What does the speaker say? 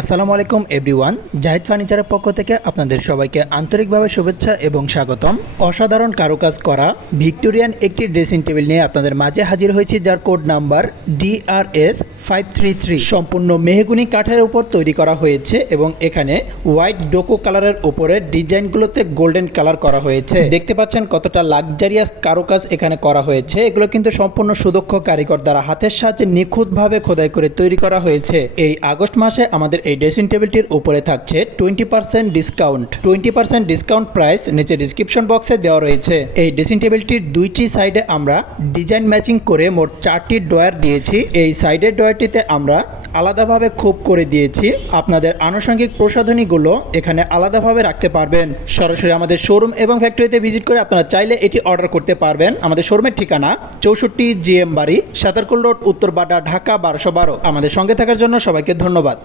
আসসালামু আলাইকুম এভরিওয়ান, জাহিদ ফার্নিচারের পক্ষ থেকে আপনাদের সবাইকে আন্তরিকভাবে শুভেচ্ছা এবং স্বাগতম। অসাধারণ কারুকাজ করা ভিক্টোরিয়ান একটি ড্রেসিং টেবিল নিয়ে আপনাদের মাঝে হাজির হয়েছি, যার কোড নাম্বার DRS 533। সম্পূর্ণ মেহগুনি কাঠের উপর তৈরি করা হয়েছে এবং এখানে হোয়াইট ডোকো কালারের উপরে ডিজাইনগুলোতে গোল্ডেন কালার করা হয়েছে। দেখতে পাচ্ছেন কতটা লাক্সারিয়াস কারুকাজ এখানে করা হয়েছে। এগুলো কিন্তু সম্পূর্ণ সুদক্ষ কারিগর দ্বারা হাতের সাহায্যে নিখুঁতভাবে খোদাই করে তৈরি করা হয়েছে। এই আগস্ট মাসে আমাদের এই ড্রেসিং টেবিলটির উপরে থাকছে 20% ডিসকাউন্ট। 20% ডিসকাউন্ট প্রাইস নিচে ডিসক্রিপশন বক্সে দেওয়া রয়েছে। এই ড্রেসিং টেবিলটির দুইটি সাইডে আমরা ডিজাইন ম্যাচিং করে মোট 4টি ড্রয়ার দিয়েছি। এই সাইডের ড্রয়ারটিতে আমরা আলাদাভাবে খোপ করে দিয়েছি। আপনাদের আনুষঙ্গিক প্রসাধনীগুলো এখানে আলাদাভাবে রাখতে পারবেন। সরাসরি আমাদের শোরুম এবং ফ্যাক্টরিতে ভিজিট করে আপনারা চাইলে এটি অর্ডার করতে পারবেন। আমাদের শোরুমের ঠিকানা 64 GM বাড়ি, সাতারকুল রোড, উত্তরবাড্ডা, ঢাকা 1212। আমাদের সঙ্গে থাকার জন্য সবাইকে ধন্যবাদ।